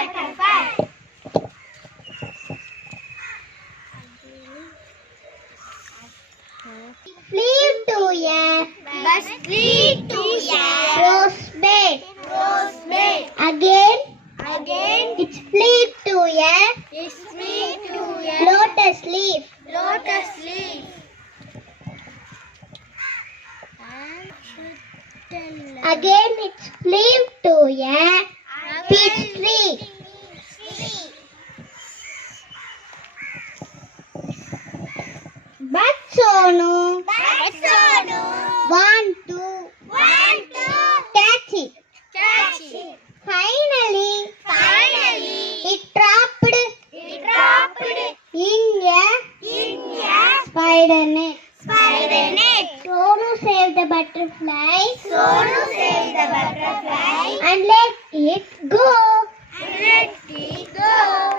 butterfly. Flew to a bus flew to a rose bed. Rose bed. Again it flew to a lotus leaf. Lotus leaf. Again it flew to a peach tree. But Sonu want to catch it. Finally it dropped in a spider net. Sonu saved the butterfly. And let it go.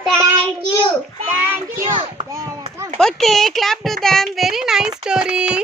Thank you. Okay, clap to them. Very nice story.